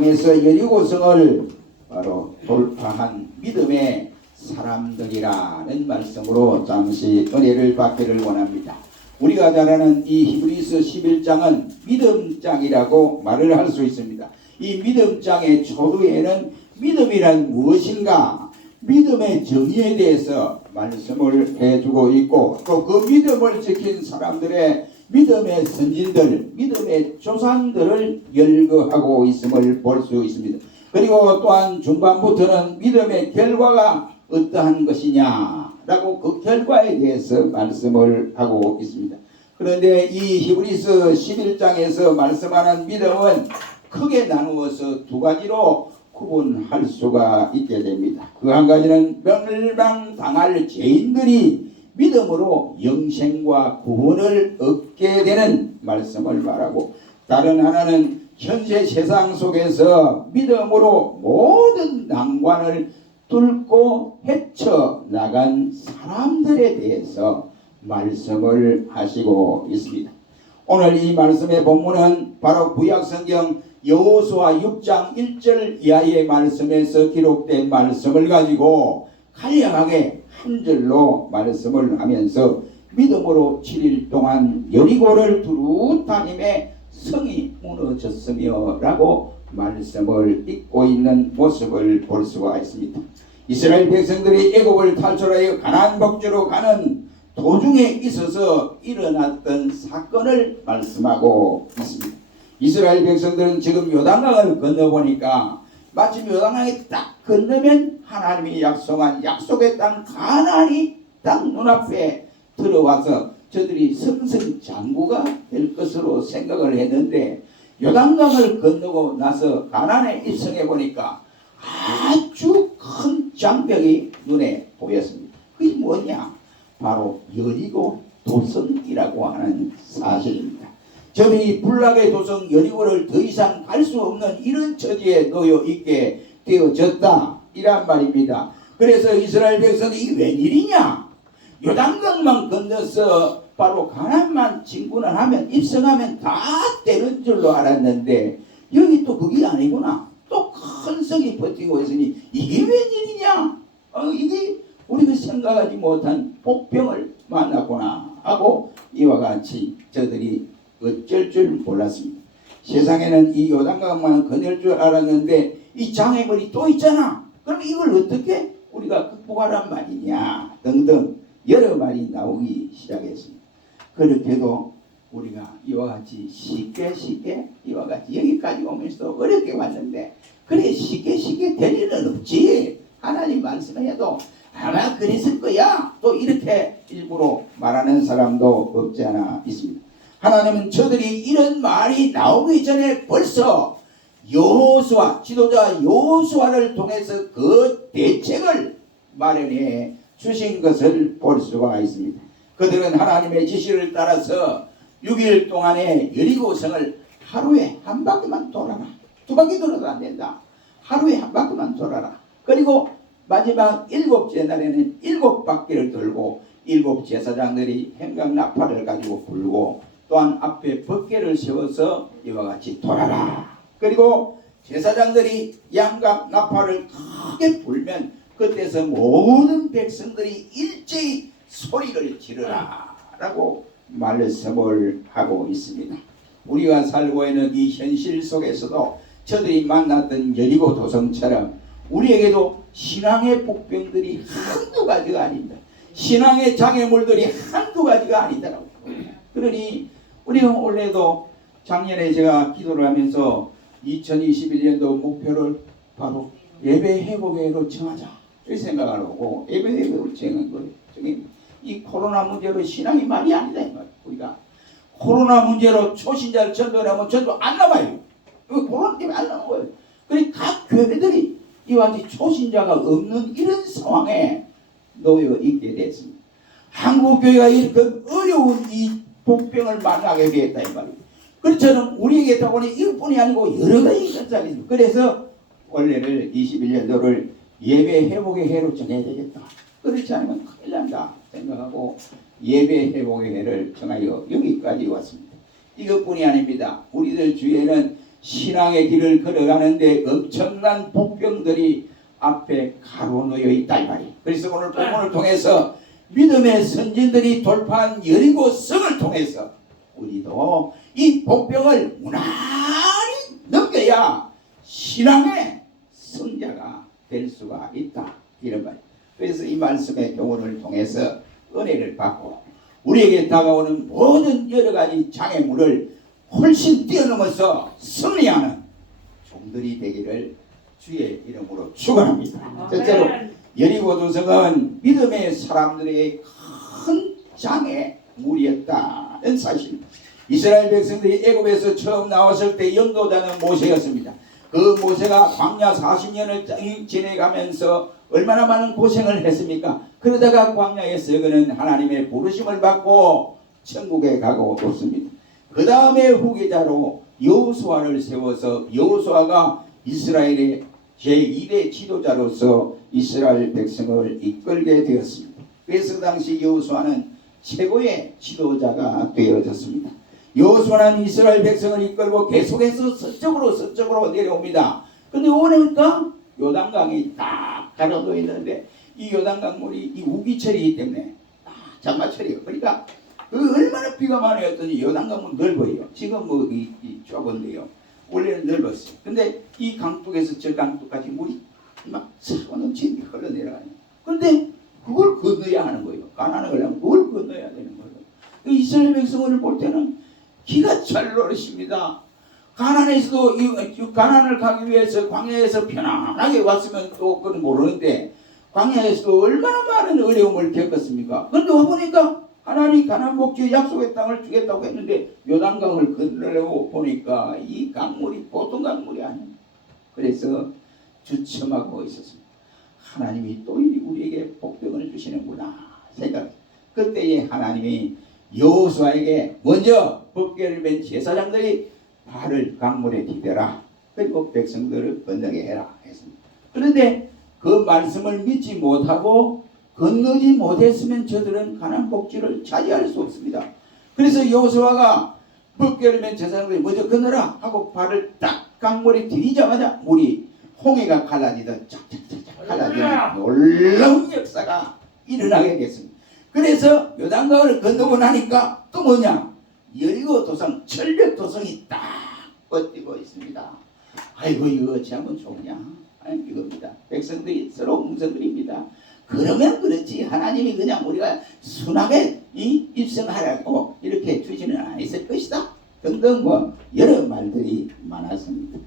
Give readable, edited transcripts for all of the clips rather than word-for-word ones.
통해서 여리고성을 바로 돌파한 믿음의 사람들이라는 말씀으로 잠시 은혜를 받기를 원합니다. 우리가 잘 아는 이 히브리서 11장은 믿음장이라고 말을 할 수 있습니다. 이 믿음장의 초두에는 믿음이란 무엇인가, 믿음의 정의에 대해서 말씀을 해주고 있고, 또 그 믿음을 지킨 사람들의 믿음의 선진들, 믿음의 조상들을 열거하고 있음을 볼 수 있습니다. 그리고 또한 중반부터는 믿음의 결과가 어떠한 것이냐라고 그 결과에 대해서 말씀을 하고 있습니다. 그런데 이 히브리서 11장에서 말씀하는 믿음은 크게 나누어서 두 가지로 구분할 수가 있게 됩니다. 그 한 가지는 멸망당할 죄인들이 믿음으로 영생과 구원을 얻게 되는 말씀을 말하고, 다른 하나는 현재 세상 속에서 믿음으로 모든 난관을 뚫고 헤쳐나간 사람들에 대해서 말씀을 하시고 있습니다. 오늘 이 말씀의 본문은 바로 구약성경 여호수아 6장 1절 이하의 말씀에서 기록된 말씀을 가지고 간략하게 한 절로 말씀을 하면서 믿음으로 7일 동안 여리고를 두루 다님에 성이 무너졌으며 라고 말씀을 읽고 있는 모습을 볼 수가 있습니다. 이스라엘 백성들이 애굽을 탈출하여 가나안 복지로 가는 도중에 있어서 일어났던 사건을 말씀하고 있습니다. 이스라엘 백성들은 지금 요단강을 건너보니까 마침 요단강이 딱 건너면 하나님이 약속한 약속의 땅 가나안이 딱 눈앞에 들어와서 저들이 승승장구가 될 것으로 생각을 했는데, 요단강을 건너고 나서 가나안에 입성해 보니까 아주 큰 장벽이 눈에 보였습니다. 그게 뭐냐? 바로 여리고 도성이라고 하는 사실입니다. 저들이 불락의 도성 여리고를 더 이상 갈 수 없는 이런 처지에 놓여 있게 되어졌다 이란 말입니다. 그래서 이스라엘 백성이 이게 웬일이냐? 요단강만 건너서 바로 가나안만 진군을 하면, 입성하면 다 되는 줄로 알았는데 여기 또 그게 아니구나. 또 큰 성이 버티고 있으니 이게 웬일이냐? 이게 우리가 생각하지 못한 복병을 만났구나 하고 이와 같이 저들이 어쩔 줄 몰랐습니다. 세상에는 이 요단강만 건널 줄 알았는데 이 장애물이 또 있잖아. 그럼 이걸 어떻게 우리가 극복하란 말이냐 등등 여러 말이 나오기 시작했습니다. 그렇게도 우리가 이와 같이 쉽게 이와 같이 여기까지 오면서 어렵게 왔는데, 그래 쉽게 될 일은 없지. 하나님 말씀해도 아마 그랬을 거야. 또 이렇게 일부러 말하는 사람도 없지 않아 있습니다. 하나님은 저들이 이런 말이 나오기 전에 벌써 여호수아, 지도자 여호수아를 통해서 그 대책을 마련해 주신 것을 볼 수가 있습니다. 그들은 하나님의 지시를 따라서 6일 동안에 여리고성을 하루에 한 바퀴만 돌아라. 두 바퀴 돌아도 안 된다. 하루에 한 바퀴만 돌아라. 그리고 마지막 7째 날에는 7바퀴를 돌고 7 제사장들이 행각 나팔을 가지고 불고, 또한 앞에 법궤를 세워서 이와 같이 돌아라. 그리고 제사장들이 양각 나팔을 크게 불면 그때서 모든 백성들이 일제히 소리를 지르라 라고 말씀을 하고 있습니다. 우리가 살고 있는 이 현실 속에서도 저들이 만났던 여리고 도성처럼 우리에게도 신앙의 복병들이 한두 가지가 아닙니다. 신앙의 장애물들이 한두 가지가 아니더라고요. 그러니 우리가 올해도 작년에 제가 기도를 하면서 2021년도 목표를 바로 예배 회복회로 정하자 이 생각을 하고 예배 회복을 정한 거예요. 이 코로나 문제로 신앙이 말이 아니다 이 말이에요. 우리가 코로나 문제로 초신자를 전도하면 전도 안 나와요. 코로나 때문에 안 나온 거예요. 그러니 각 교회들이 이와 같이 초신자가 없는 이런 상황에 놓여 있게 됐습니다. 한국 교회가 이렇게 어려운 이 복병을 만나게 되었다 이 말이에요. 그렇처럼 우리에게 다보니 이것뿐이 아니고 여러 가지 현상이. 그래서 원래를 21년도를 예배 회복의 해로 정해야 되겠다. 그렇지 않으면 큰일 난다 생각하고 예배 회복의 해를 정하여 여기까지 왔습니다. 이것뿐이 아닙니다. 우리들 주위에는 신앙의 길을 걸어가는데 엄청난 복병들이 앞에 가로놓여 있다 이 말이에요. 그래서 오늘 본문을 통해서 믿음의 선진들이 돌파한 여리고 성을 통해서 우리도 이 복병을 무난히 넘겨야 신앙의 성자가 될 수가 있다 이런 말이에요. 그래서 이 말씀의 교훈을 통해서 은혜를 받고 우리에게 다가오는 모든 여러 가지 장애물을 훨씬 뛰어넘어서 승리하는 종들이 되기를 주의 이름으로 축원합니다. 첫째로 여리고 도성은 믿음의 사람들에게 큰 장애물이었다는 사실. 이스라엘 백성들이 애굽에서 처음 나왔을 때 인도자는 모세였습니다. 그 모세가 광야 40년을 지내가면서 얼마나 많은 고생을 했습니까? 그러다가 광야에서 그는 하나님의 부르심을 받고 천국에 가고 있습니다. 그 다음에 후계자로 여호수아를 세워서 여호수아가 이스라엘의 제1의 지도자로서 이스라엘 백성을 이끌게 되었습니다. 그래서 그 당시 여호수아는 최고의 지도자가 되어졌습니다. 여호수아는 이스라엘 백성을 이끌고 계속해서 서쪽으로 내려옵니다. 근데 오니까 요단강이 딱 가로놓여 있는데 이 요단강물이 이 우기철이기 때문에 딱 장마철이에요. 그러니까 그 얼마나 비가 많이 왔더니 요단강은 넓어요. 지금 뭐 이 좁은데요. 원래는 넓었어요. 근데 이 강둑에서 저 강둑까지 물이 막 차고 넘치게 흘러내려가요. 근데 그걸 건너야 하는 거예요. 가나안을 가려면 그걸 건너야 되는 거예요. 이스라엘 백성을 볼 때는 기가 찰 노릇입니다. 가나안에서도 이 가나안을 가기 위해서 광야에서 편안하게 왔으면 또 그건 모르는데 광야에서도 얼마나 많은 어려움을 겪었습니까? 그런데 와보니까 하나님이 가나안 복지 약속의 땅을 주겠다고 했는데 요단강을 건너려고 보니까 이 강물이 보통 강물이 아닙니다. 그래서 주춤하고 있었습니다. 하나님이 또 우리에게 복병을 주시는구나 생각. 그때에 하나님이 여호수아에게 먼저 법궤를 맨 제사장들이 발을 강물에 디뎌라. 그리고 백성들을 건너게 해라 했습니다. 그런데 그 말씀을 믿지 못하고 건너지 못했으면 저들은 가나안 복지를 차지할 수 없습니다. 그래서 여호수아가 법궤를 맨 제사장들이 먼저 건너라 하고 발을 딱 강물에 디디자마자 물이 홍해가 갈라지듯 쫙쫙쫙 갈라지는 놀라운 역사가 일어나게 됐습니다. 그래서 요단강을 건너고 나니까 또 뭐냐? 여리고 도성, 철벽 도성이 딱 뻗히고 있습니다. 아이고 이거 어찌하면 좋냐? 아니 이겁니다. 백성들이 서로 웅성거립니다. 그러면 그렇지 하나님이 그냥 우리가 순하게 입성하라고 이렇게 주지는 않았을 것이다. 등등 뭐 여러 말들이 많았습니다.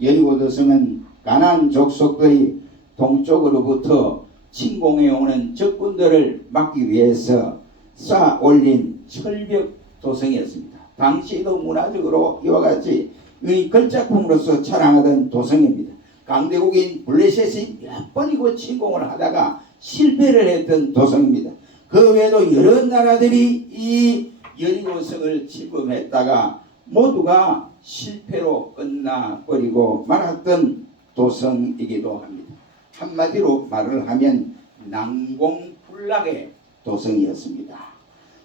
여리고 도성은 가나안 족속들이 동쪽으로부터 침공해 오는 적군들을 막기 위해서 쌓아 올린 철벽 도성이었습니다. 당시에도 문화적으로 이와 같이 이 걸작품으로서 자랑하던 도성입니다. 강대국인 블레셋이 몇 번이고 침공을 하다가 실패를 했던 도성입니다. 그 외에도 여러 나라들이 이 여리고성을 침범했다가 모두가 실패로 끝나버리고 말았던 도성이기도 합니다. 한마디로 말을 하면 난공불락의 도성이었습니다.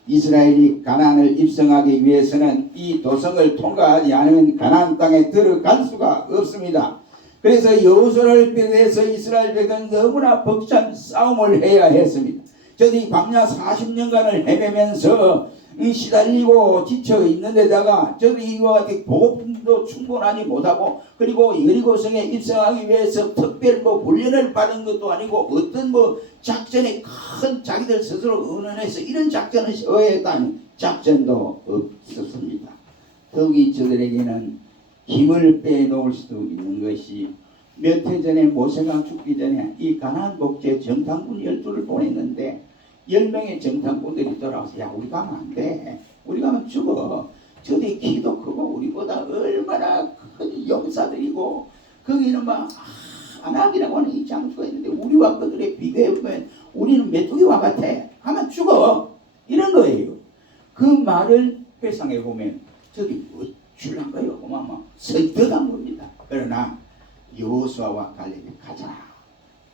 이스라엘이 가나안을 입성하기 위해서는 이 도성을 통과하지 않으면 가나안 땅에 들어갈 수가 없습니다. 그래서 여호수아를 비롯해서 이스라엘 백성은 너무나 벅찬 싸움을 해야 했습니다. 저들이 광야 40년간을 헤매면서 시달리고 지쳐 있는 데다가 저들이 이와 같이 보급품도 충분하지 못하고 그리고 여리고성에 입성하기 위해서 특별 훈련을 받은 것도 아니고 어떤 작전에 큰 자기들 스스로 의논해서 이런 작전을 세워야 했다는 작전도 없었습니다. 더욱이 저들에게는 힘을 빼놓을 수도 있는 것이 몇 해 전에 모세가 죽기 전에 이 가나안 복지에 정탐꾼 12를 보냈는데 10명의 정탐꾼들이 돌아와서 야 우리 가면 안 돼. 우리 가면 죽어. 저들이 키도 크고 우리보다 얼마나 큰 용사들이고 거기는 막 안악이라고 하는 이 장수가 있는데 우리와 그들의 비교해보면 우리는 메뚜기와 같아. 가면 죽어. 이런 거예요. 그 말을 회상해보면 저들이 어출한 거예요. 어마어마 설득한 겁니다. 그러나 여호수아와 갈렙이 가자.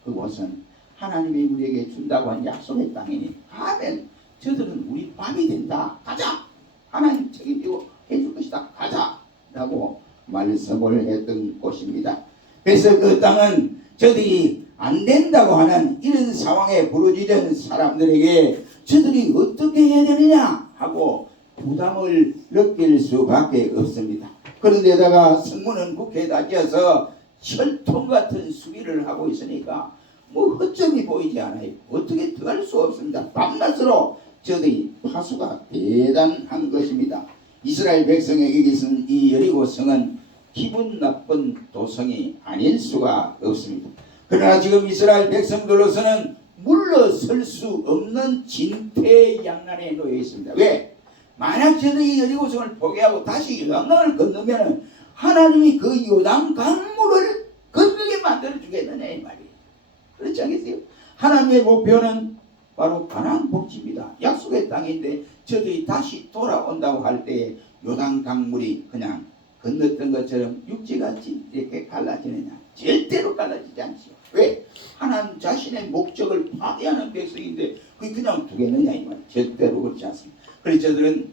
그곳은 하나님이 우리에게 준다고 한 약속의 땅이니 가면 저들은 우리 밥이 된다. 가자. 하나님 책임지고 해줄 것이다. 가자. 라고 말씀을 했던 곳입니다. 그래서 그 땅은 저들이 안 된다고 하는 이런 상황에 부르짖은 사람들에게 저들이 어떻게 해야 되느냐 하고 부담을 느낄 수밖에 없습니다. 그런데다가 성문은 국회에다 지어서 철통 같은 수비를 하고 있으니까 뭐 허점이 보이지 않아요. 어떻게 들어갈 수 없습니다. 밤낮으로 저들이 파수가 대단한 것입니다. 이스라엘 백성에게서는 이 여리고 성은 기분 나쁜 도성이 아닐 수가 없습니다. 그러나 지금 이스라엘 백성들로서는 물러설 수 없는 진퇴양난에 놓여 있습니다. 왜? 만약 저들이 여리고성을 포기하고 다시 요단강을 건너면 하나님이 그 요단 강물을 건너게 만들어 주겠느냐 이 말이에요. 그렇지 않겠어요? 하나님의 목표는 바로 가나안 복지입니다. 약속의 땅인데 저들이 다시 돌아온다고 할 때 요단 강물이 그냥 건넜던 것처럼 육지같이 이렇게 갈라지느냐? 절대로 갈라지지 않죠. 왜? 하나님 자신의 목적을 파괴하는 백성인데 그게 그냥 두겠느냐 이 말이에요. 절대로 그렇지 않습니다. 그래서 저들은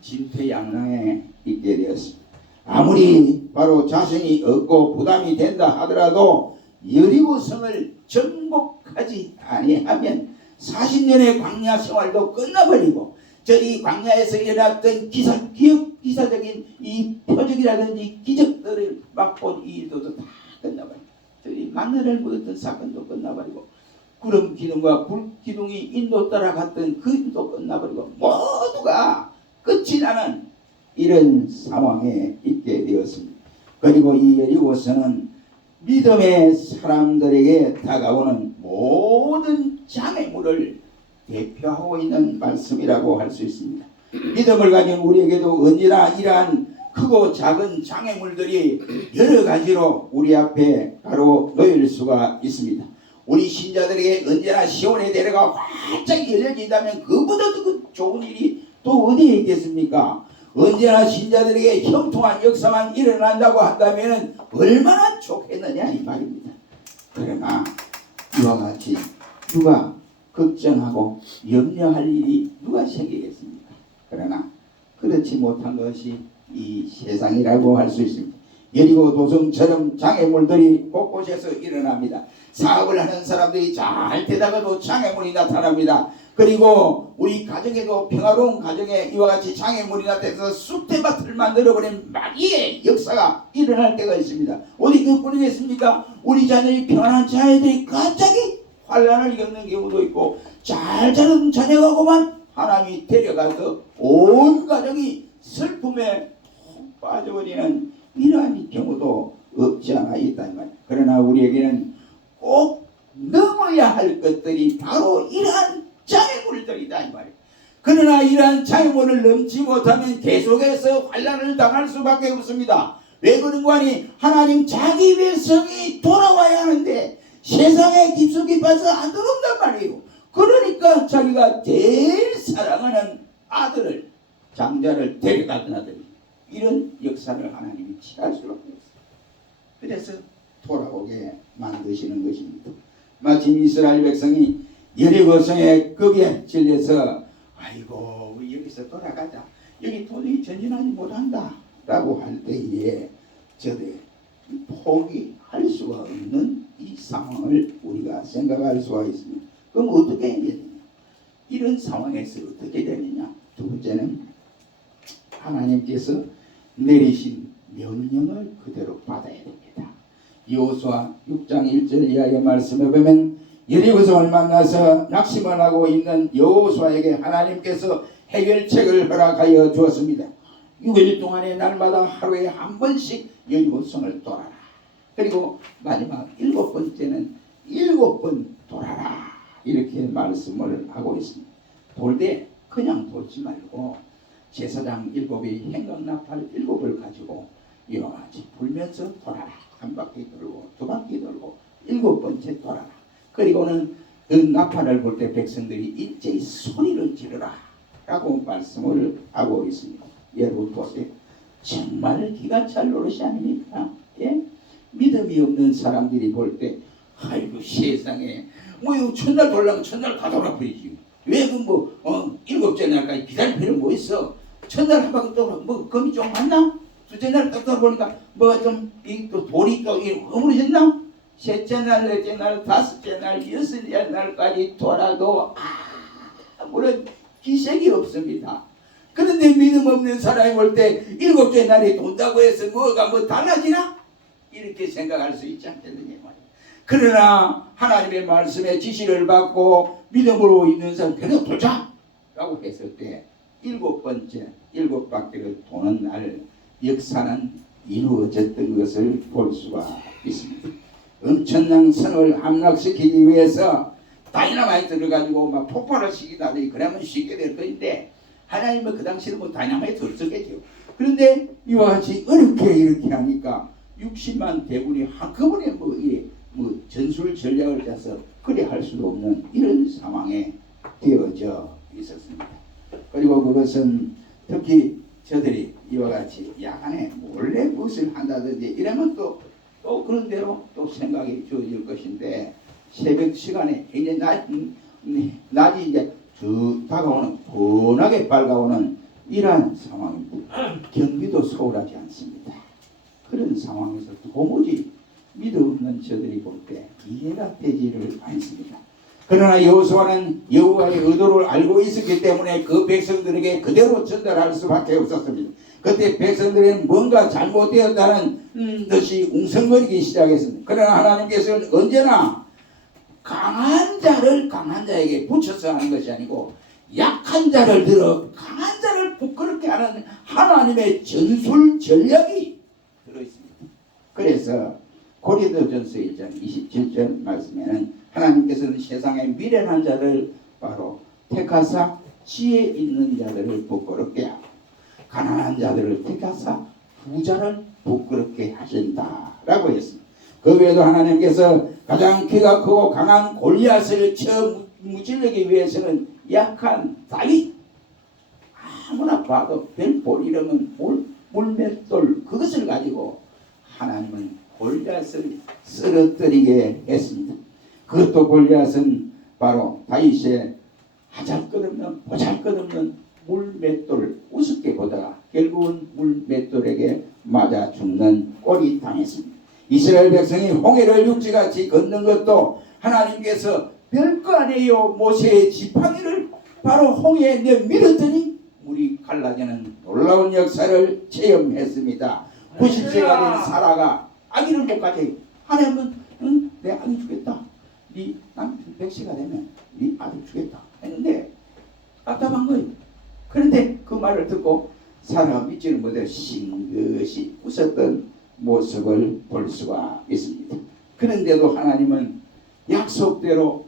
진퇴양난에 있게 되었습니다. 아무리 바로 자신이 없고 부담이 된다 하더라도 여리고성을 정복하지 아니하면 40년의 광야 생활도 끝나버리고 저희 광야에서 일어났던 기사적인 이 표적이라든지 기적들을 맛본 일도 다 끝나버리고 저희 만나를 묻었던 사건도 끝나버리고 구름 기둥과 불 기둥이 인도 따라갔던 그 일도 끝나버리고 모두가 끝이 나는 이런 상황에 있게 되었습니다. 그리고 이 여리고성은 믿음의 사람들에게 다가오는 모든 장애물을 대표하고 있는 말씀이라고 할 수 있습니다. 믿음을 가진 우리에게도 언제나 이러한 크고 작은 장애물들이 여러 가지로 우리 앞에 바로 놓일 수가 있습니다. 우리 신자들에게 언제나 시온의 대로가 활짝 열려진다면 그보다 더 좋은 일이 또 어디에 있겠습니까? 언제나 신자들에게 형통한 역사만 일어난다고 한다면 얼마나 좋겠느냐 이 말입니다. 그러나 이와 같이 누가 걱정하고 염려할 일이 누가 생기겠습니까? 그러나 그렇지 못한 것이 이 세상이라고 할 수 있습니다. 여리고 도성처럼 장애물들이 곳곳에서 일어납니다. 사업을 하는 사람들이 잘 되다가도 장애물이 나타납니다. 그리고 우리 가정에도 평화로운 가정에 이와 같이 장애물이 나타나서 쑥대밭을 만들어버린 마귀의 역사가 일어날 때가 있습니다. 어디 그뿐이겠습니까? 우리 자녀의 평안한 자녀들이 갑자기 환란을 겪는 경우도 있고 잘 자란 자녀가고만 하나님이 데려가서 온 가정이 슬픔에 푹 빠져버리는 이러한 경우도 없지 않아 있다 이 말이에요. 그러나 우리에게는 꼭 넘어야 할 것들이 바로 이러한 장애물들이다 이 말이에요. 그러나 이러한 장애물을 넘지 못하면 계속해서 환난을 당할 수밖에 없습니다. 왜 그런가 하니 하나님 자기 백성이 돌아와야 하는데 세상에 깊숙이 빠져 안 들어온단 말이에요. 그러니까 자기가 제일 사랑하는 아들을 장자를 데려가던 아들이 이런 역사를 하나님이 취할 수밖에 없어요. 그래서 돌아오게 만드시는 것입니다. 마침 이스라엘 백성이 여리고성의 급에 질려서 아이고 여기서 돌아가자. 여기 도저히 전진하지 못한다 라고 할 때에 저들 포기할 수가 없는 이 상황을 우리가 생각할 수가 있습니다. 그럼 어떻게 해야 되느냐? 이런 상황에서 어떻게 되느냐? 두 번째는 하나님께서 내리신 명령을 그대로 받아야 됩니다. 여호수아 6장 1절 이하의 말씀에 보면 여리고성을 만나서 낙심을 하고 있는 여호수아에게 하나님께서 해결책을 허락하여 주었습니다. 6일 동안에 날마다 하루에 한 번씩 여리고성을 돌아라. 그리고 마지막 7번째는 7번 돌아라. 이렇게 말씀을 하고 있습니다. 돌 때 그냥 돌지 말고 제사장 7이 행각나팔 7을 가지고 이와 같이 불면서 돌아라. 한 바퀴 돌고 두 바퀴 돌고 7번째 돌아라. 그리고는 그 나팔을 볼 때 백성들이 일제히 소리를 지르라 라고 말씀을 하고 있습니다. 여러분 보세요. 정말 기가 찰 노릇이 아닙니까? 예? 믿음이 없는 사람들이 볼 때 아이고 세상에 뭐 이거 첫날 돌라면 첫날 다 돌아버리지. 왜 그 뭐 7째 날까지 기다릴 필요 뭐 있어? 첫날 한 바퀴 돌아 뭐 금이 좀 많나? 둘째 날 딱 돌아보니까 뭐 좀 또 돌이 또 허물어졌나? 셋째 날, 넷째 날, 다섯째 날, 여섯째 날까지 돌아도 아무런 기색이 없습니다. 그런데 믿음 없는 사람이 볼 때 일곱째 날이 돈다고 해서 뭐가 뭐 달라지나? 이렇게 생각할 수 있지 않겠느냐 말이에요. 그러나 하나님의 말씀에 지시를 받고 믿음으로 있는 사람 그래도 도자라고 했을 때 일곱 바퀴를 도는 날 역사는 이루어졌던 것을 볼 수가 있습니다. 엄청난 선을 함락시키기 위해서 다이너마이트를 가지고 막 폭발을 시키다니 그러면 쉽게 될 것인데 하나님은 그 당시에는 뭐 다이너마이트 없었겠죠. 그런데 이와 같이 어렵게 이렇게 하니까 60만 대군이 한꺼번에 뭐 전술 전략을 짜서 그래 할 수도 없는 이런 상황에 되어져 있었습니다. 그리고 그것은 특히 저들이 이와 같이 야간에 몰래 무엇을 한다든지 이러면 또 그런 대로 또 생각이 주어질 것인데 새벽 시간에 이제 낮이 이제 쭉 다가오는 분하게 밝아오는 이러한 상황입니다. 경비도 소홀하지 않습니다. 그런 상황에서 도무지 믿음 없는 저들이 볼 때 이해가 되지를 않습니다. 그러나 여호수아는 여호와의 의도를 알고 있었기 때문에 그 백성들에게 그대로 전달할 수밖에 없었습니다. 그때 백성들은 뭔가 잘못되었다는 것이 웅성거리기 시작했습니다. 그러나 하나님께서는 언제나 강한 자를 강한 자에게 붙여서 하는 것이 아니고 약한 자를 들어 강한 자를 부끄럽게 하는 하나님의 전술 전략이 들어있습니다. 그래서 고린도전서 1장 27절 말씀에는 하나님께서는 세상의 미련한 자를 바로 택하사 지혜 있는 자들을 부끄럽게 하고 가난한 자들을 택하사 부자를 부끄럽게 하신다라고 했습니다. 그 외에도 하나님께서 가장 키가 크고 강한 골리앗을 쳐 무찌르기 위해서는 약한 다윗 아무나 봐도 별볼 이름은 물맷돌 그것을 가지고 하나님은 골리앗을 쓰러뜨리게 했습니다. 그것도 골리앗은 바로 다윗의 하잘것없는 보잘것없는 물맷돌 우습게 보다가 결국은 물맷돌에게 맞아 죽는 꼴이 당했습니다. 이스라엘 백성이 홍해를 육지같이 걷는 것도 하나님께서 별거 아니에요. 모세의 지팡이를 바로 홍해에 내밀었더니 물이 갈라지는 놀라운 역사를 체험했습니다. 90세가 된 사라가 아기를 못 가져요. 하나님은 내 아기 주겠다. 네 남편 100세가 되면 네 아들 주겠다 했는데 답답한 거예요. 그런데 그 말을 듣고 사라가 믿지를 못해 싱긋이 웃었던 모습을 볼 수가 있습니다. 그런데도 하나님은 약속대로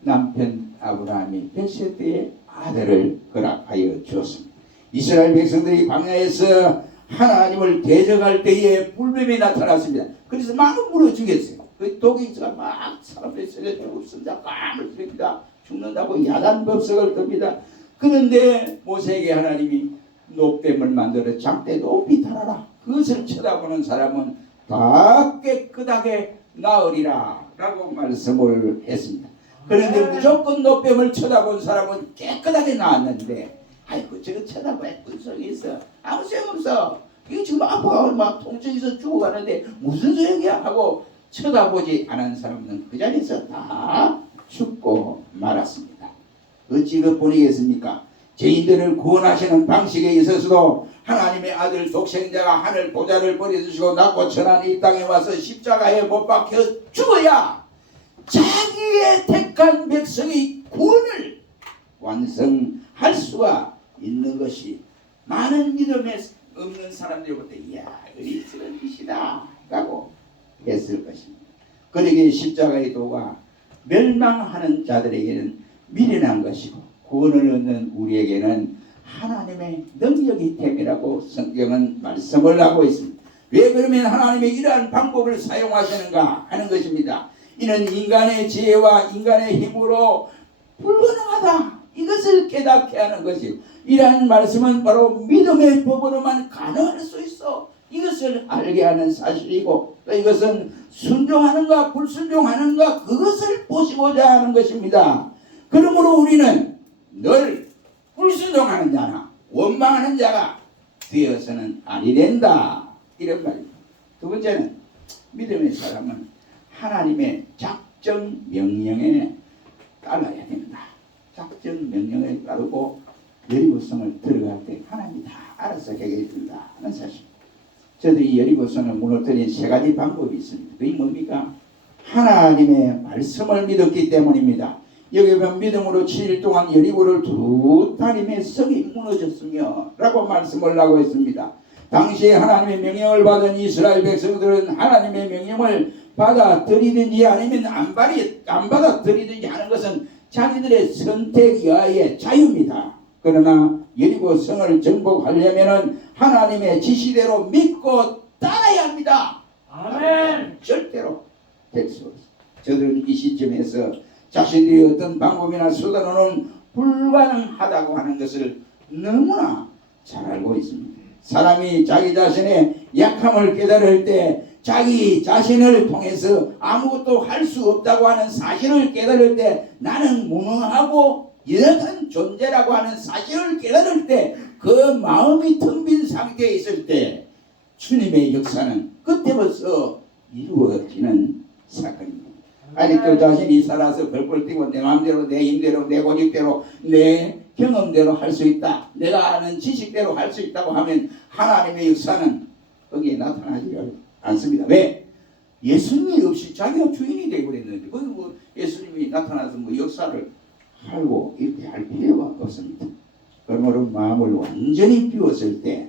남편 아브라함이 100세 때에 아들을 허락하여 주었습니다. 이스라엘 백성들이 광야에서 하나님을 대적할 때에 불뱀이 나타났습니다. 그래서 막 물어 죽였어요. 그 독이가 막 사람들이 쓰러지고 쓴다 깜을 쓰립니다. 죽는다고 야단법석을 듭니다. 그런데 모세에게 하나님이 녹뱀을 만들어 장대 높이 달아라. 그것을 쳐다보는 사람은 다 깨끗하게 나으리라 라고 말씀을 했습니다. 그런데 무조건 녹뱀을 쳐다본 사람은 깨끗하게 나았는데 아이고 저거 쳐다봐야 분석이 있어. 아무 소용없어. 이거 지금 아파가 막 통증에서 죽어가는데 무슨 소용이야 하고 쳐다보지 않은 사람은 그 자리에서 다 죽고 말았습니다. 어찌 그 보내겠습니까? 죄인들을 구원하시는 방식에 있어서도 하나님의 아들 독생자가 하늘 보좌를 버려주시고 낮고 천한 이 땅에 와서 십자가에 못 박혀 죽어야 자기의 택한 백성의 구원을 완성할 수가 있는 것이 많은 믿음에 없는 사람들부터 이야 의리스러운 짓이다 라고 했을 것입니다. 그러기에 십자가의 도가 멸망하는 자들에게는 미련한 것이고 구원을 얻는 우리에게는 하나님의 능력이 됨이라고 성경은 말씀을 하고 있습니다. 왜 그러면 하나님이 이러한 방법을 사용하시는가 하는 것입니다. 이는 인간의 지혜와 인간의 힘으로 불가능하다. 이것을 깨닫게 하는 것이 이러한 말씀은 바로 믿음의 법으로만 가능할 수 있어. 이것을 알게 하는 사실이고 또 이것은 순종하는가 불순종하는가 그것을 보시고자 하는 것입니다. 그러므로 우리는 늘 불순종하는 자나 원망하는 자가 되어서는 아니 된다 이런 말입니다. 두 번째는 믿음의 사람은 하나님의 작정 명령에 따라야 된다. 작정 명령에 따르고 여리고성을 들어갈 때 하나님이 다 알아서 해결해 준다는 사실. 저들이 여리고성을 무너뜨린 세 가지 방법이 있습니다. 그게 뭡니까? 하나님의 말씀을 믿었기 때문입니다. 여기 보면 믿음으로 7일 동안 여리고를 두 다림에 성이 무너졌으며 라고 말씀을 하고 있습니다. 당시에 하나님의 명령을 받은 이스라엘 백성들은 하나님의 명령을 받아들이든지 아니면 안 받아들이든지 하는 것은 자기들의 선택의 자유입니다. 그러나 여리고 성을 정복하려면 하나님의 지시대로 믿고 따라야 합니다. 아멘. 절대로 될 수 없습니다. 저들은 이 시점에서 자신들이 어떤 방법이나 수단으로는 불가능하다고 하는 것을 너무나 잘 알고 있습니다. 사람이 자기 자신의 약함을 깨달을 때 자기 자신을 통해서 아무것도 할 수 없다고 하는 사실을 깨달을 때 나는 무능하고 연약한 존재라고 하는 사실을 깨달을 때 그 마음이 텅 빈 상태에 있을 때 주님의 역사는 그때부터 이루어지는 사건입니다. 아직도 자신이 살아서 벌벌 뛰고 내 마음대로 내 힘대로 내 고집대로 내 경험대로 할 수 있다. 내가 아는 지식대로 할 수 있다고 하면 하나님의 역사는 거기에 나타나지 않습니다. 왜? 예수님이 없이 자기가 주인이 되어버렸는데 거기 뭐 예수님이 나타나서 뭐 역사를 하고 이렇게 할 필요가 없습니다. 그러므로 마음을 완전히 비웠을 때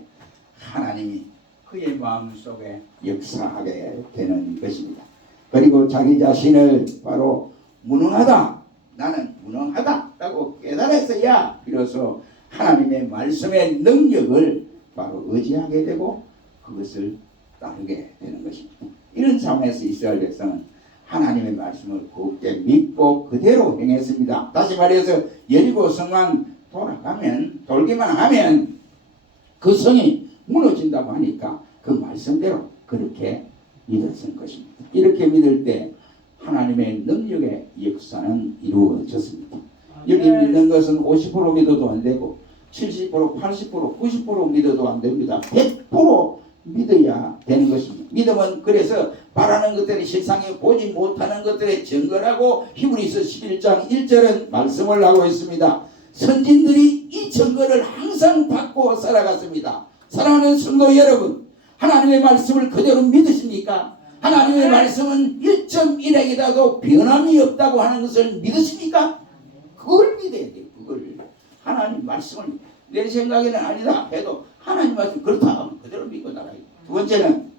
하나님이 그의 마음속에 역사하게 되는 것입니다. 그리고 자기 자신을 바로 무능하다, 나는 무능하다라고 깨달았어야 비로소 하나님의 말씀의 능력을 바로 의지하게 되고 그것을 따르게 되는 것입니다. 이런 상황에서 이스라엘 백성은 하나님의 말씀을 굳게 믿고 그대로 행했습니다. 다시 말해서 여리고 성만 돌기만 하면 그 성이 무너진다고 하니까 그 말씀대로 그렇게 믿었을 것입니다. 이렇게 믿을 때 하나님의 능력의 역사는 이루어졌습니다. 여기 믿는 것은 50% 믿어도 안 되고 70%, 80%, 90% 믿어도 안 됩니다. 100% 믿어야 되는 것입니다. 믿음은 그래서 바라는 것들이 실상에 보지 못하는 것들의 증거라고 히브리서 11장 1절은 말씀을 하고 있습니다. 선진들이 이 증거를 항상 받고 살아갔습니다. 사랑하는 성도 여러분, 하나님의 말씀을 그대로 믿으십니까? 하나님의 말씀은 1.1핵이라도 변함이 없다고 하는 것을 믿으십니까? 그걸 믿어야 돼요. 그걸. 하나님 말씀을 내 생각에는 아니다 해도 하나님 말씀 그렇다 하면 그대로 믿고 나가요. 두 번째는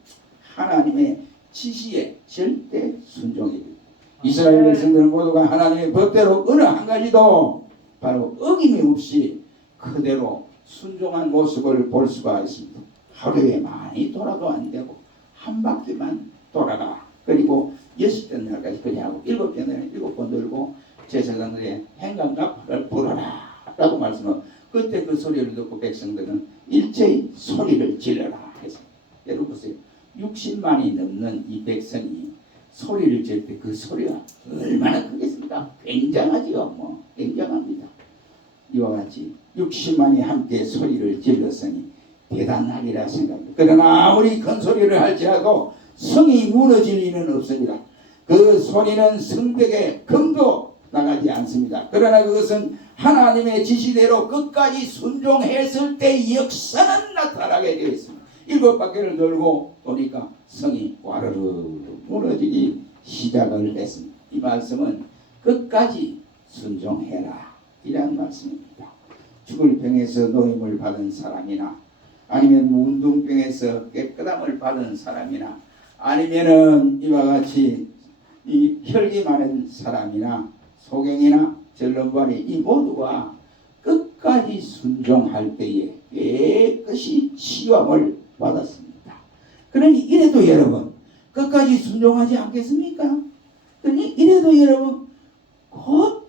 하나님의 지시에 절대 순종해야 돼요. 이스라엘 백성들 모두가 하나님의 법대로 어느 한 가지도 바로 어김이 없이 그대로 순종한 모습을 볼 수가 있습니다. 하루에 많이 돌아도 안 되고 한 바퀴만 돌아가. 그리고 6번 날까지 그냥 하고 7번에 7번 돌고 제사장들의 행감각파를 불어라 라고 말씀하고 그때 그 소리를 듣고 백성들은 일제히 소리를 질러라 해서 여러분 보세요. 60만이 넘는 이 백성이 소리를 질 때 그 소리가 얼마나 크겠습니까? 굉장하지요. 뭐 굉장합니다. 이와 같이 60만이 함께 소리를 질렀으니 대단하리라 생각합니다. 그러나 아무리 큰 소리를 할지라도 성이 무너질 리는 없습니다. 그 소리는 성벽에 금도 나가지 않습니다. 그러나 그것은 하나님의 지시대로 끝까지 순종했을 때 역사는 나타나게 되어 있습니다. 7바퀴를 돌고 보니까 성이 와르르 무너지기 시작을 했습니다. 이 말씀은 끝까지 순종해라 이란 말씀입니다. 죽을 병에서 노임을 받은 사람이나 아니면 문둥병에서 깨끗함을 받은 사람이나 아니면은 이와 같이 이 혈기 많은 사람이나 소경이나 전론발이 이 모두가 끝까지 순종할 때에 깨끗이 치유함을 받았습니다. 그러니 이래도 여러분 끝까지 순종하지 않겠습니까? 그러니 이래도 여러분 곧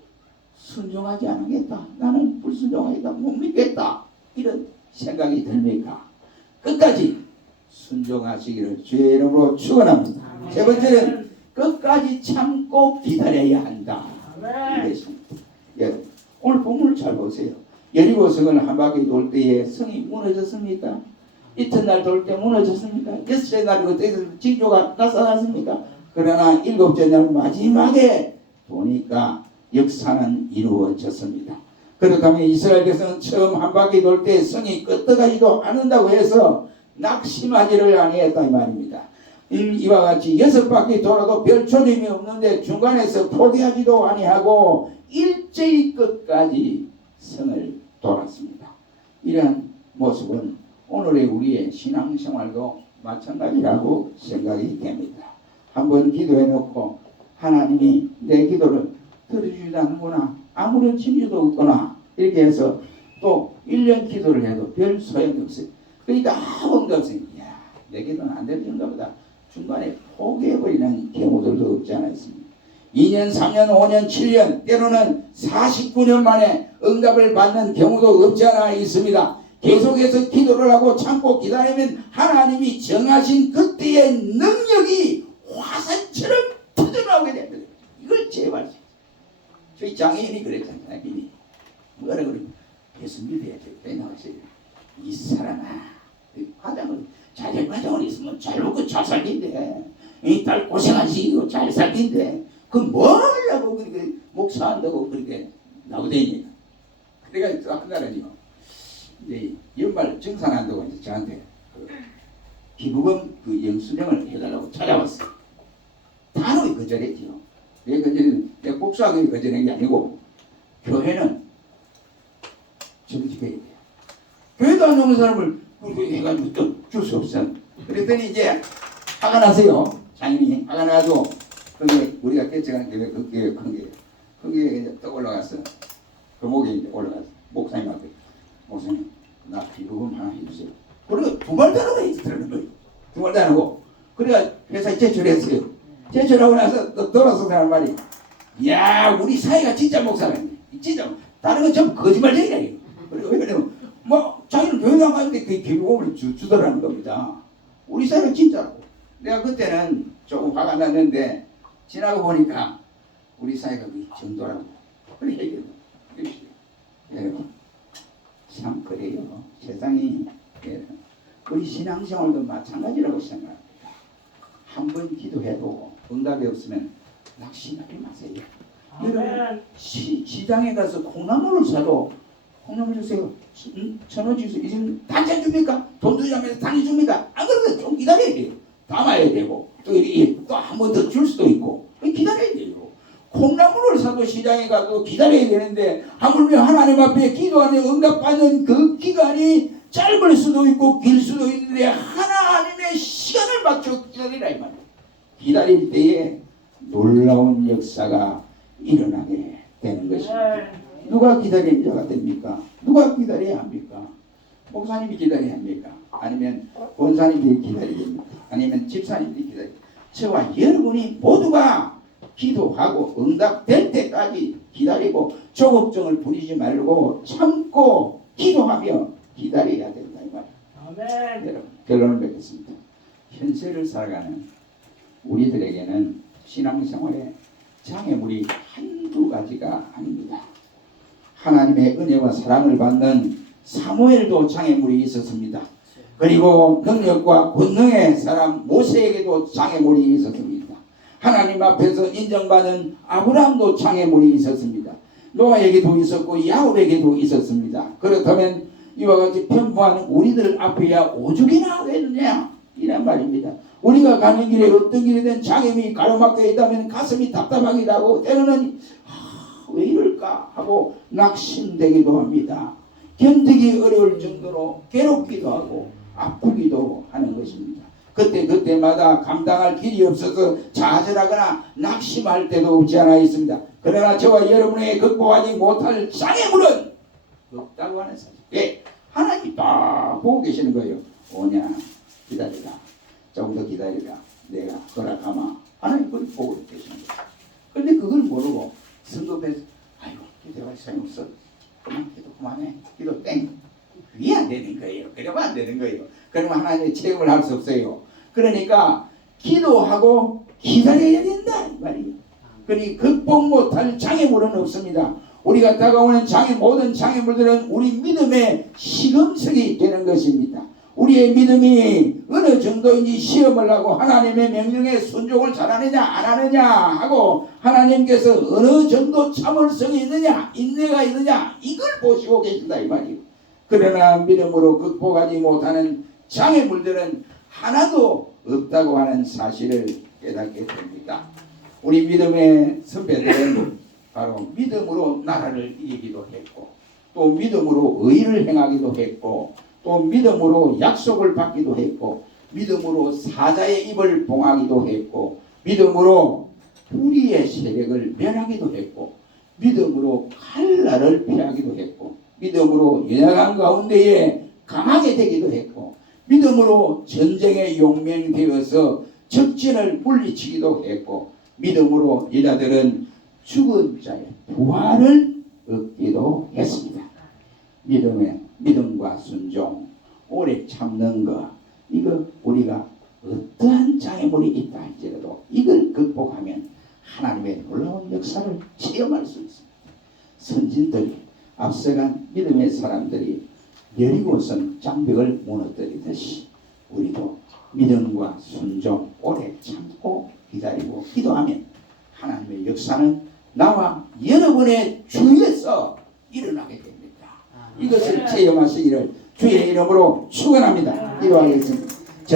순종하지 않겠다. 나는 불순종하겠다. 못 믿겠다. 이런 생각이 듭니까? 끝까지 순종하시기를 주의 이름으로 축원합니다. 세 번째는 끝까지 참고 기다려야 한다. 이것입니다. 여러분, 오늘 본문을 잘 보세요. 여리고 성을 한 바퀴 돌 때에 성이 무너졌습니까? 이튿날 돌 때 무너졌습니까? 여섯째 날 그때서 징조가 나타났습니까? 그러나 일곱째 날 마지막에 보니까 역사는 이루어졌습니다. 그렇다면 이스라엘 백성은 처음 한 바퀴 돌 때 성이 끄떡하지도 않는다고 해서 낙심하지를 아니했다 이 말입니다. 이와 같이 여섯 바퀴 돌아도 별 조짐이 없는데 중간에서 포기하지도 아니하고 일제히 끝까지 성을 돌았습니다. 이러한 모습은 오늘의 우리의 신앙생활도 마찬가지라고 생각이 됩니다. 한번 기도해 놓고 하나님이 내 기도를 들어주지도 않는구나, 아무런 징조도 없구나 이렇게 해서 또 1년 기도를 해도 별 소용이 없어요. 그러니까 아무것도 없어요. 이야, 내 기도는 안 들어준가 보다. 중간에 포기해버리는 경우들도 없지 않아 있습니다. 2년, 3년, 5년, 7년 때로는 49년 만에 응답을 받는 경우도 없지 않아 있습니다. 계속해서 기도를 하고 참고 기다리면 하나님이 정하신 그때의 능력이 화산처럼 터져나오게 됩니다. 이걸 제발 저희 장애인이 그랬잖아요. 뭐라 그러면 예수님이 돼야 나왔어요. 이 사람아, 과장은 자질 과정은 있으면 잘 먹고 잘 살긴데 이 딸 고생하시고 잘 살긴데 그 뭐라고 그렇게 목사한다고 그렇게 나오대니. 그래가 한 날은요, 이제 연말 정산한다고 이제 저한테 그 기부금 그 영수증을 해달라고 찾아왔어요. 단호히 거절했지요. 왜 거절했는? 내가 복수하기 거절한 게 아니고 교회는 정직해야 돼요. 교회도 안 오는 사람을 그렇게 해가지고 또 줄 수 없어. 그랬더니 이제 화가 나세요. 장인이 화가 나가지고 그게 우리가 개척한 교회 그 교회 큰 교회 큰 교회에 이제 또 올라갔어. 교목에 이제 올라갔어. 목사님한테 목사님 나 기부금 하나 해주세요. 그리고 두말 다 하고 들어는 거예요. 두말 다 하고 그래가 회사에 제출했어요. 제출하고 나서 또 돌아서 하는 말이 야 우리 사회가 진짜 목사네. 진짜 다른 건 전부 거짓말쟁이야. 그리고 왜 그러냐면 뭐 자기는 교회 안 가는데 그 기부금을 주더라는 겁니다. 우리 사회는 진짜라고. 내가 그때는 조금 화가 났는데 지나고 보니까 우리 사회가 그 정도라고. 그래 얘기해요. 여러분 참 그래요. 세상이 우리 신앙생활도 마찬가지라고 생각합니다. 한 번 기도해도 응답이 없으면 낙심하지 마세요. 여러분 시장에 가서 콩나물을 사도 콩나물 주세요. 1,000원 주세요. 이제 단체 줍니까? 돈 주자면서 단위 줍니까? 안 그러면 좀 기다려야 돼요. 담아야 되고 또 한 번 더 줄 수도 있고 기다려야 돼요. 콩나물을 사도 시장에 가도 기다려야 되는데 하물며 하나님 앞에 기도하는 응답받는 그 기간이 짧을 수도 있고 길 수도 있는데 하나님의 시간을 맞춰 기다리라 이 말이에요. 기다릴 때에 놀라운 역사가 일어나게 되는 것입니다. 누가 기다리는 자가 됩니까? 누가 기다려야 합니까? 목사님이 기다려야 합니까? 아니면 권사님들이 기다려야 됩니까? 아니면 집사님들이 기다려야 됩니까? 저와 여러분이 모두가 기도하고 응답될 때까지 기다리고 조급증을 부리지 말고 참고 기도하며 기다려야 된다 이 말이에요. 아멘. 여러분 결론을 맺겠습니다. 현세를 살아가는 우리들에게는 신앙생활에 장애물이 한두 가지가 아닙니다. 하나님의 은혜와 사랑을 받는 사무엘도 장애물이 있었습니다. 그리고 능력과 권능의 사람 모세에게도 장애물이 있었습니다. 하나님 앞에서 인정받은 아브라함도 장애물이 있었습니다. 노아에게도 있었고 야곱에게도 있었습니다. 그렇다면 이와 같이 편부한 우리들 앞에야 오죽이나 되느냐 이란 말입니다. 우리가 가는 길에 어떤 길이든 장애물이 가로막혀 있다면 가슴이 답답하기도 하고 때로는 왜 이럴까 하고 낙심되기도 합니다. 견디기 어려울 정도로 괴롭기도 하고 아프기도 하는 것입니다. 그때마다 감당할 길이 없어서 좌절하거나 낙심할 때도 없지 않아 있습니다. 그러나 저와 여러분의 극복하지 못할 장애물은 없다고 하는 사실. 예, 하나님이 딱 보고 계시는 거예요. 오냐 기다리라. 조금 더 기다리라. 내가 허락하마. 하나님 그걸 보고 계시는 거예요. 그런데 그걸 모르고 성급해서 아이고 기도할 사람 없어. 그만 기도 그만해. 기도 땡. 그게 안 되는 거예요. 그러면 안 되는 거예요. 그러면 하나님의 체험을 할 수 없어요. 그러니까 기도하고 기다려야 된다 이 말이에요. 그러니 극복 못할 장애물은 없습니다. 우리가 다가오는 모든 장애물들은 우리 믿음의 시금석이 되는 것입니다. 우리 우리의 믿음이 어느 정도인지 시험을 하고 하나님의 명령에 순종을 잘하느냐 안 하느냐 하고 하나님께서 어느 정도 참을성이 있느냐 인내가 있느냐 이걸 보시고 계신다 이 말이에요. 그러나 믿음으로 극복하지 못하는 장애물들은 하나도 없다고 하는 사실을 깨닫게 됩니다. 우리 믿음의 선배들은 바로 믿음으로 나라를 이기기도 했고 또 믿음으로 의를 행하기도 했고 또 믿음으로 약속을 받기도 했고 믿음으로 사자의 입을 봉하기도 했고 믿음으로 불의의 세력을 멸하기도 했고 믿음으로 칼날을 피하기도 했고 믿음으로 연약한 가운데에 강하게 되기도 했고 믿음으로 전쟁에 용맹되어서 적진을 물리치기도 했고 믿음으로 여자들은 죽은 자의 부활을 얻기도 했습니다. 믿음과 순종, 오래 참는 것, 이거 우리가 어떠한 장애물이 있다 할지라도 이걸 극복하면 하나님의 놀라운 역사를 체험할 수 있습니다. 선진들이 앞서간 믿음의 사람들이 여리고성 장벽을 무너뜨리듯이 우리도 믿음과 순종, 오래 참고 기다리고 기도하면 하나님의 역사는 나와 여러분의 주위에서 일어나게 됩니다. 이것을 체험하시기를 주의 이름으로 축원합니다. 기도하겠습니다.